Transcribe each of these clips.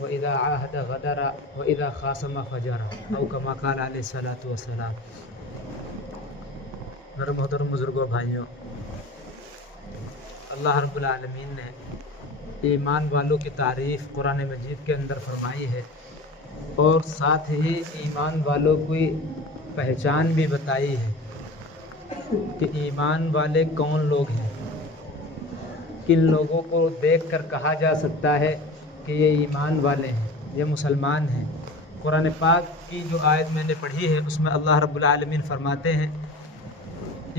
व इदा आहद गदरा व इदा खासमा फजरा औ कमा क़ाल अलैहिस्सलातु वस्सलाम। मेरे मोहतरम बुजुर्गों भाइयों, अल्लाह रब्बुल आलमीन ने ईमान वालों की तारीफ़ कुरान मजीद के अंदर फरमाई है और साथ ही ईमान वालों की पहचान भी बताई है कि ईमान वाले कौन लोग हैं। किन लोगों को देखकर कहा जा सकता है कि ये ईमान वाले हैं, ये मुसलमान हैं। कुरान पाक की जो आयत मैंने पढ़ी है उसमें अल्लाह रब्बुल आलमीन फरमाते हैं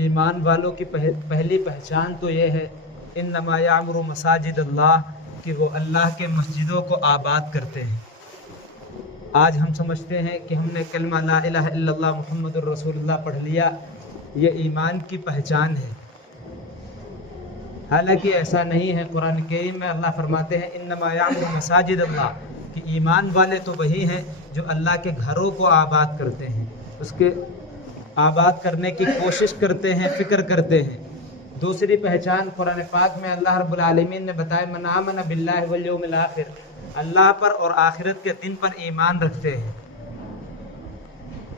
ईमान वालों की पहली पहचान तो ये है इन्नमा यामुरु मसाजिद अल्लाह, कि वो अल्लाह के मस्जिदों को आबाद करते हैं। आज हम समझते हैं कि हमने कलमा ला इलाहा इल्लल्लाह मुहम्मदुर रसूलुल्लाह पढ़ लिया, ये ईमान की पहचान है। हालांकि ऐसा नहीं है। कुरान करीम में अल्लाह फरमाते हैं इन्नमा यामुरु मसाजिद अल्लाह, कि ईमान वाले तो वही हैं जो अल्लाह के घरों को आबाद करते हैं, उसके आबाद करने की कोशिश करते हैं, फ़िक्र करते हैं। दूसरी पहचान कुरान पाक में अल्लाह रब्बुल आलमीन ने बताया मन आमन बिल्लाहि वल यौमिल आखिर, अल्लाह पर और आखिरत के दिन पर ईमान रखते हैं।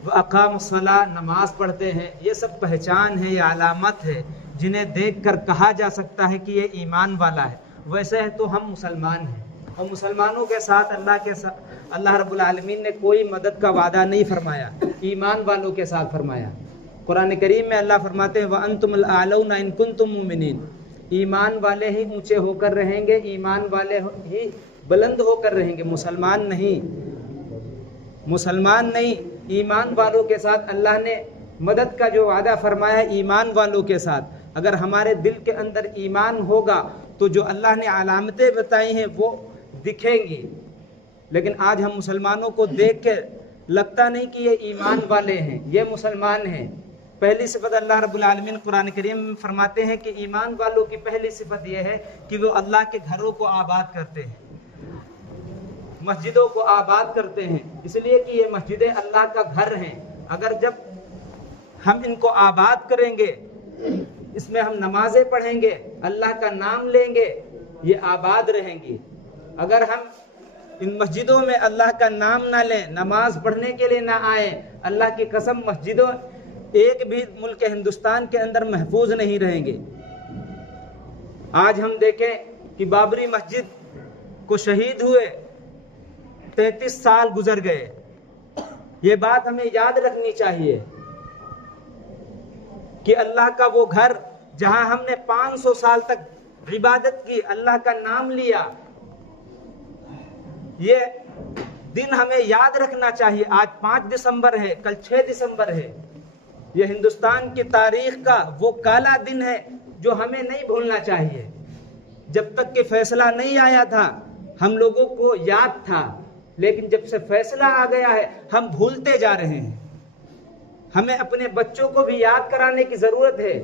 व अक़ामुस्सलाह, नमाज पढ़ते हैं। ये सब पहचान है, ये अलामत है जिन्हें देखकर कहा जा सकता है कि ये ईमान वाला है। वैसे है तो हम मुसलमान हैं और मुसलमानों के साथ अल्लाह रब्बुल आलमीन ने कोई मदद का वादा नहीं फरमाया, ईमान वालों के साथ फरमाया। कुरान करीम में अल्लाह फरमाते हैं व अंतुमुल आलौना इन कुंतुम मुमिनीन, ईमान वाले ही ऊंचे होकर रहेंगे, ईमान वाले ही बुलंद होकर रहेंगे, मुसलमान नहीं। मुसलमान नहीं, ईमान वालों के साथ अल्लाह ने मदद का जो वादा फरमाया ईमान वालों के साथ। अगर हमारे दिल के अंदर ईमान होगा तो जो अल्लाह ने अलामतें बताई हैं वो दिखेंगी। लेकिन आज हम मुसलमानों को देख के लगता नहीं कि ये ईमान वाले हैं, ये मुसलमान हैं। पहली सिफत अल्लाह रब्बुल आलमीन कुरान करीम में फरमाते हैं कि ईमान वालों की पहली सिफत यह है कि वो अल्लाह के घरों को आबाद करते हैं, मस्जिदों को आबाद करते हैं, इसलिए कि ये मस्जिदें अल्लाह का घर हैं। अगर जब हम इनको आबाद करेंगे, इसमें हम नमाजें पढ़ेंगे, अल्लाह का नाम लेंगे, ये आबाद रहेंगी। अगर हम इन मस्जिदों में अल्लाह का नाम ना लें, नमाज पढ़ने के लिए ना आए, अल्लाह की कसम मस्जिदों एक भी मुल्क हिंदुस्तान के अंदर महफूज नहीं रहेंगे। आज हम देखें कि बाबरी मस्जिद को शहीद हुए 33 साल गुजर गए। ये बात हमें याद रखनी चाहिए कि अल्लाह का वो घर जहां हमने 500 साल तक इबादत की, अल्लाह का नाम लिया, ये दिन हमें याद रखना चाहिए। आज 5 दिसंबर है, कल 6 दिसंबर है। ये हिंदुस्तान की तारीख का वो काला दिन है जो हमें नहीं भूलना चाहिए। जब तक कि फैसला नहीं आया था हम लोगों को याद था, लेकिन जब से फैसला आ गया है हम भूलते जा रहे हैं। हमें अपने बच्चों को भी याद कराने की जरूरत है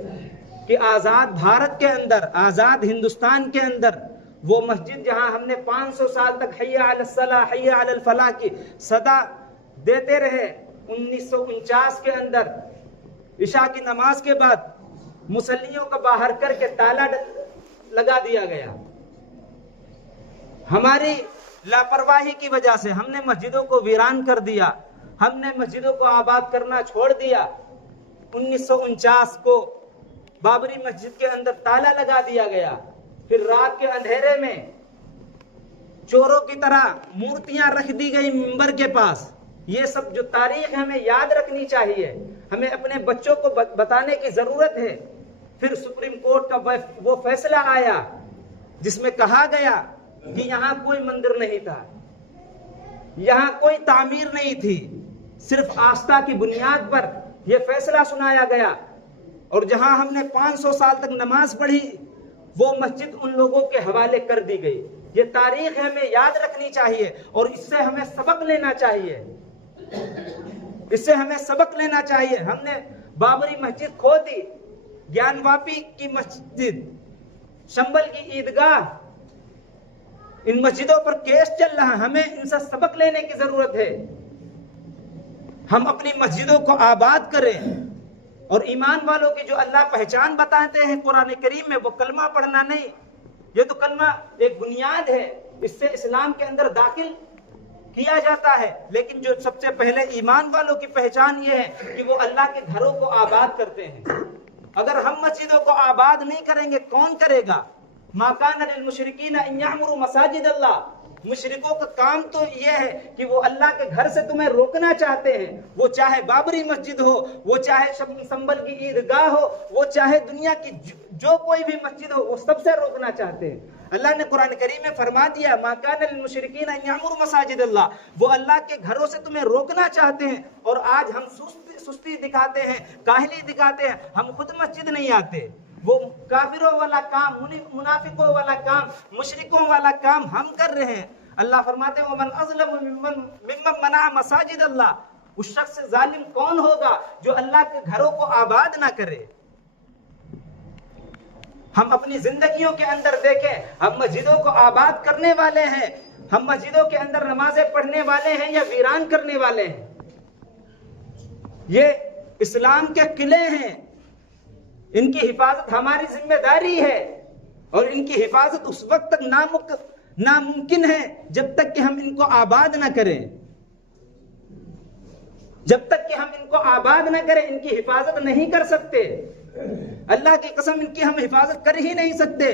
कि आजाद भारत के अंदर, आजाद हिंदुस्तान के अंदर वो मस्जिद जहां हमने 500 साल तक हय्या अलल सलाह हय्या अलल फलाह की सदा देते रहे, 1949 के अंदर इशा की नमाज के बाद मुसल्लियों को बाहर करके ताला लगा दिया गया। हमारी लापरवाही की वजह से हमने मस्जिदों को वीरान कर दिया, हमने मस्जिदों को आबाद करना छोड़ दिया। 1949 को बाबरी मस्जिद के अंदर ताला लगा दिया गया। फिर रात के अंधेरे में चोरों की तरह मूर्तियां रख दी गई मिंबर के पास। ये सब जो तारीख हमें याद रखनी चाहिए, हमें अपने बच्चों को बताने की जरूरत है। फिर सुप्रीम कोर्ट का वो फैसला आया जिसमें कहा गया कि यहाँ कोई मंदिर नहीं था, यहाँ कोई तामीर नहीं थी, सिर्फ आस्था की बुनियाद पर यह फैसला सुनाया गया। और जहां हमने 500 साल तक नमाज पढ़ी वो मस्जिद उन लोगों के हवाले कर दी गई। ये तारीख हमें याद रखनी चाहिए और इससे हमें सबक लेना चाहिए, इससे हमें सबक लेना चाहिए। हमने बाबरी मस्जिद खो दी, ज्ञानवापी की मस्जिद, शंबल की ईदगाह, इन मस्जिदों पर केस चल रहा है। हमें इनसे सबक लेने की जरूरत है। हम अपनी मस्जिदों को आबाद करें और ईमान वालों की जो अल्लाह पहचान बताते हैं कुरान करीम में, वो कलमा पढ़ना नहीं। ये तो कलमा एक बुनियाद है, इससे इस्लाम के अंदर दाखिल किया जाता है, लेकिन जो सबसे पहले ईमान वालों की पहचान ये है कि वो अल्लाह के घरों को आबाद करते हैं। अगर हम मस्जिदों को आबाद नहीं करेंगे कौन करेगा? मा कान लिल मुशरिकीन अन यअमुरु मसाजिद अल्लाह, मुशरिकों का काम तो यह है कि वो अल्लाह के घर से तुम्हें रोकना चाहते हैं। वो चाहे बाबरी मस्जिद हो, वो चाहे संबल की ईदगाह हो, वो चाहे दुनिया की जो कोई भी मस्जिद हो, वो सबसे रोकना चाहते हैं। अल्लाह ने कुरान करीम में फरमा दिया, मा कान लिल मुशरिकीन अन यअमुरु मसाजिद अल्लाह, वो अल्लाह के घरों से तुम्हें रोकना चाहते हैं। और आज हम सुस्ती दिखाते हैं, काहली दिखाते हैं, हम खुद मस्जिद नहीं आते। वो काफिरों वाला काम, मुनाफिकों वाला काम, मुशरिकों वाला काम हम कर रहे हैं। अल्लाह फरमाते हैं, वमन अज़लमु मिम्मन मना मसाजिद अल्लाह, उस शख्स से जालिम कौन होगा जो अल्लाह के घरों को आबाद ना करे। हम अपनी जिंदगियों के अंदर देखें, हम मस्जिदों को आबाद करने वाले हैं, हम मस्जिदों के अंदर नमाजें पढ़ने वाले हैं या वीरान करने वाले हैं। ये इस्लाम के किले हैं, इनकी हिफाजत हमारी जिम्मेदारी है। और इनकी हिफाजत उस वक्त तक नामुमकिन है जब तक कि हम इनको आबाद ना करें। जब तक कि हम इनको आबाद ना करें, इनकी हिफाजत नहीं कर सकते। अल्लाह की कसम, इनकी हम हिफाजत कर ही नहीं सकते।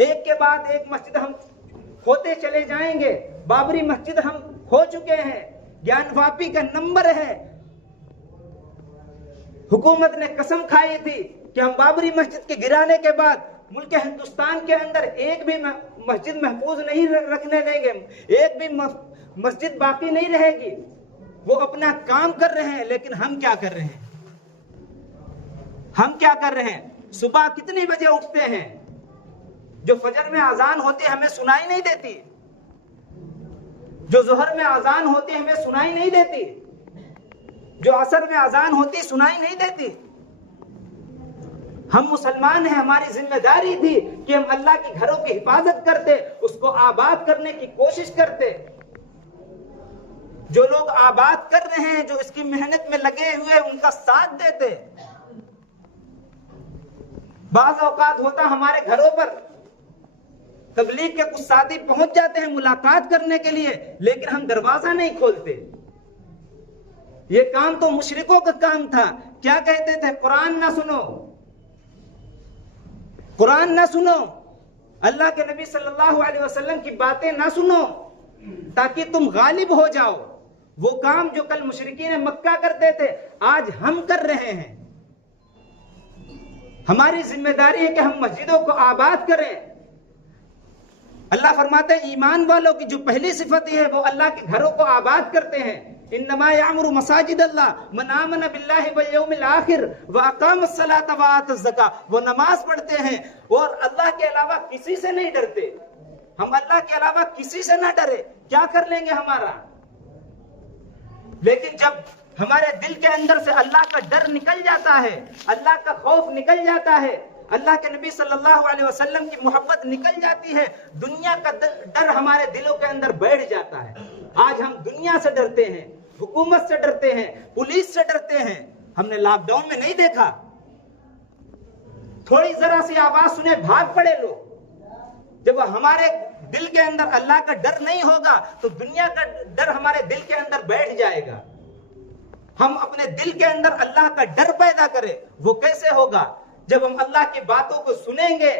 एक के बाद एक मस्जिद हम खोते चले जाएंगे। बाबरी मस्जिद हम खो चुके हैं, ज्ञानवापी का नंबर है। हुकूमत ने कसम खाई थी कि हम बाबरी मस्जिद के गिराने के बाद मुल्क हिंदुस्तान के अंदर एक भी मस्जिद महफूज नहीं रखने देंगे, एक भी मस्जिद बाकी नहीं रहेगी। वो अपना काम कर रहे हैं, लेकिन हम क्या कर रहे हैं? हम क्या कर रहे हैं? सुबह कितने बजे उठते हैं? जो फजर में अजान होती है हमें सुनाई नहीं देती, जो जोहर में अजान होती है हमें सुनाई नहीं देती, जो असर में अजान होती सुनाई नहीं देती। हम मुसलमान हैं, हमारी जिम्मेदारी थी कि हम अल्लाह के घरों की हिफाजत करते, उसको आबाद करने की कोशिश करते। जो लोग आबाद कर रहे हैं, जो इसकी मेहनत में लगे हुए, उनका साथ देते। बाज़ औकात होता हमारे घरों पर तबलीग के कुछ साथी पहुंच जाते हैं मुलाकात करने के लिए, लेकिन हम दरवाजा नहीं खोलते। ये काम तो मुशरिकों का काम था। क्या कहते थे? कुरान ना सुनो, कुरान ना सुनो, अल्लाह के नबी सल्लल्लाहु अलैहि वसल्लम की बातें ना सुनो, ताकि तुम गालिब हो जाओ। वो काम जो कल मुशरिकीन मक्का करते थे, आज हम कर रहे हैं। हमारी जिम्मेदारी है कि हम मस्जिदों को आबाद करें। अल्लाह फरमाते हैं, ईमान वालों की जो पहली सिफत है वो अल्लाह के घरों को आबाद करते हैं। इन्नमा यामुरु मसाजिद अल्लाह मन आमन बिल्लाहि वल यौमिल आखिर व अकामस सलाता व आतज़ ज़का। वो नमाज पढ़ते हैं और अल्लाह के अलावा किसी से नहीं डरते। हम अल्लाह के अलावा किसी से ना डरे, क्या कर लेंगे हमारा। लेकिन जब हमारे दिल के अंदर से अल्लाह का डर निकल जाता है, अल्लाह का खौफ निकल जाता है, अल्लाह के नबी सल्लल्लाहु अलैहि वसल्लम की मोहब्बत निकल जाती है, दुनिया का डर हमारे दिलों के अंदर बैठ जाता है। आज हम दुनिया से डरते हैं, हुकूमत से डरते हैं, पुलिस से डरते हैं। हमने लॉकडाउन में नहीं देखा, थोड़ी जरा सी आवाज सुने भाग पड़े लोग। जब हमारे दिल के अंदर अल्लाह का डर नहीं होगा तो दुनिया का डर हमारे दिल के अंदर बैठ जाएगा। हम अपने दिल के अंदर अल्लाह का डर पैदा करें, वो कैसे होगा? जब हम अल्लाह की बातों को सुनेंगे,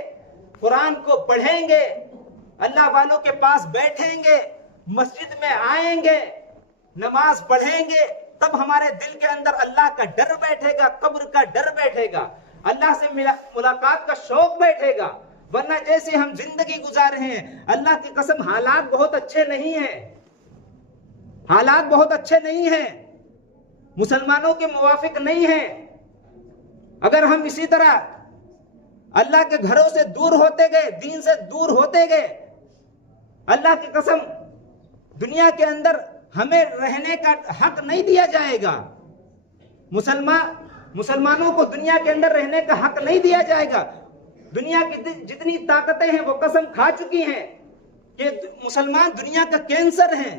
कुरान को पढ़ेंगे, अल्लाह वालों के पास बैठेंगे, मस्जिद में आएंगे, नमाज पढ़ेंगे, तब हमारे दिल के अंदर अल्लाह का डर बैठेगा, कब्र का डर बैठेगा, अल्लाह से मुलाकात का शौक बैठेगा। वरना जैसे हम जिंदगी गुजार रहे हैं, अल्लाह की कसम हालात बहुत अच्छे नहीं हैं, हालात बहुत अच्छे नहीं हैं, मुसलमानों के मुवाफिक नहीं हैं। अगर हम इसी तरह अल्लाह के घरों से दूर होते गए, दीन से दूर होते गए, अल्लाह की कसम दुनिया के अंदर हमें रहने का हक नहीं दिया जाएगा। मुसलमानों को दुनिया के अंदर रहने का हक नहीं दिया जाएगा। दुनिया की जितनी ताकतें हैं वो कसम खा चुकी हैं कि मुसलमान दुनिया का कैंसर हैं।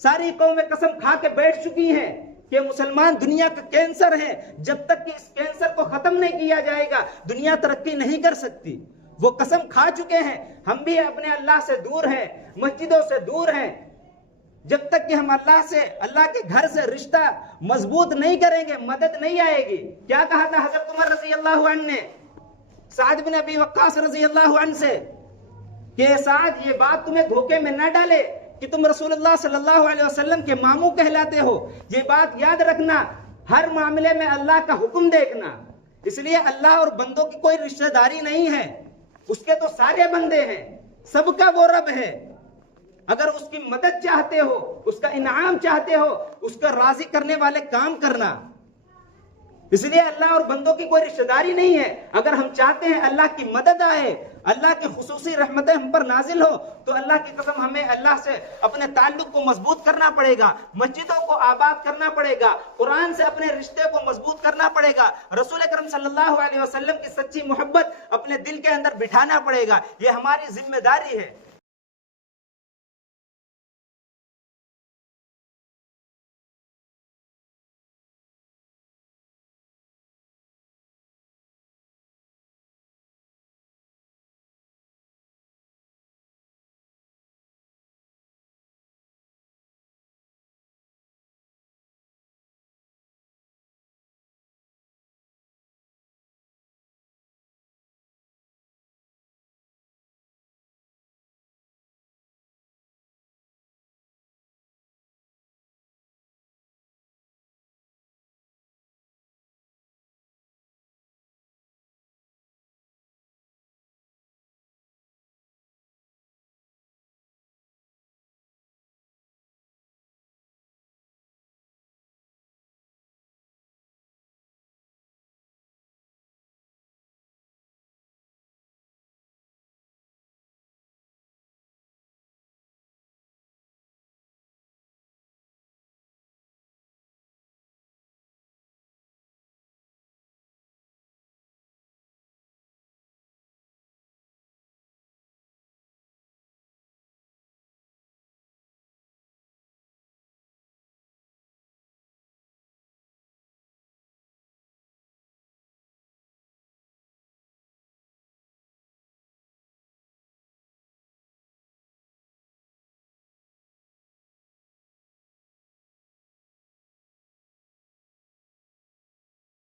सारी कौमें कसम खा के बैठ चुकी हैं कि मुसलमान दुनिया का कैंसर है। जब तक कि इस कैंसर को खत्म नहीं किया जाएगा, दुनिया तरक्की नहीं कर सकती। वो कसम खा चुके हैं। हम भी अपने अल्लाह से दूर हैं, मस्जिदों से दूर हैं। जब तक कि हम अल्लाह से, अल्लाह के घर से रिश्ता मजबूत नहीं करेंगे, मदद नहीं आएगी। क्या कहा था हजरत उमर रजी अल्लाह अन्हु ने साद बिन अबी वक्कास रजी अल्लाह अन्हु से कि साद, ये बात तुम्हें धोखे में न डाले कि तुम रसूलुल्लाह सल्लल्लाहु अलैहि वसल्लम के मामू कहलाते हो। ये बात याद रखना, हर मामले में अल्लाह का हुक्म देखना। इसलिए अल्लाह और बंदों की कोई रिश्तेदारी नहीं है, उसके तो सारे बंदे हैं, सबका वो रब है। अगर उसकी मदद चाहते हो, उसका इनाम चाहते हो, उसका राजी करने वाले काम करना। इसलिए अल्लाह और बंदों की कोई रिश्तेदारी नहीं है। अगर हम चाहते हैं अल्लाह की मदद आए, अल्लाह की खुसूसी रहमतें हम पर नाजिल हो, तो अल्लाह की कसम हमें अल्लाह से अपने ताल्लुक को मजबूत करना पड़ेगा, मस्जिदों को आबाद करना पड़ेगा, कुरान से अपने रिश्ते को मजबूत करना पड़ेगा, रसूल अकरम सल्लल्लाहु अलैहि वसल्लम की सच्ची मोहब्बत अपने दिल के अंदर बिठाना पड़ेगा। ये हमारी जिम्मेदारी है।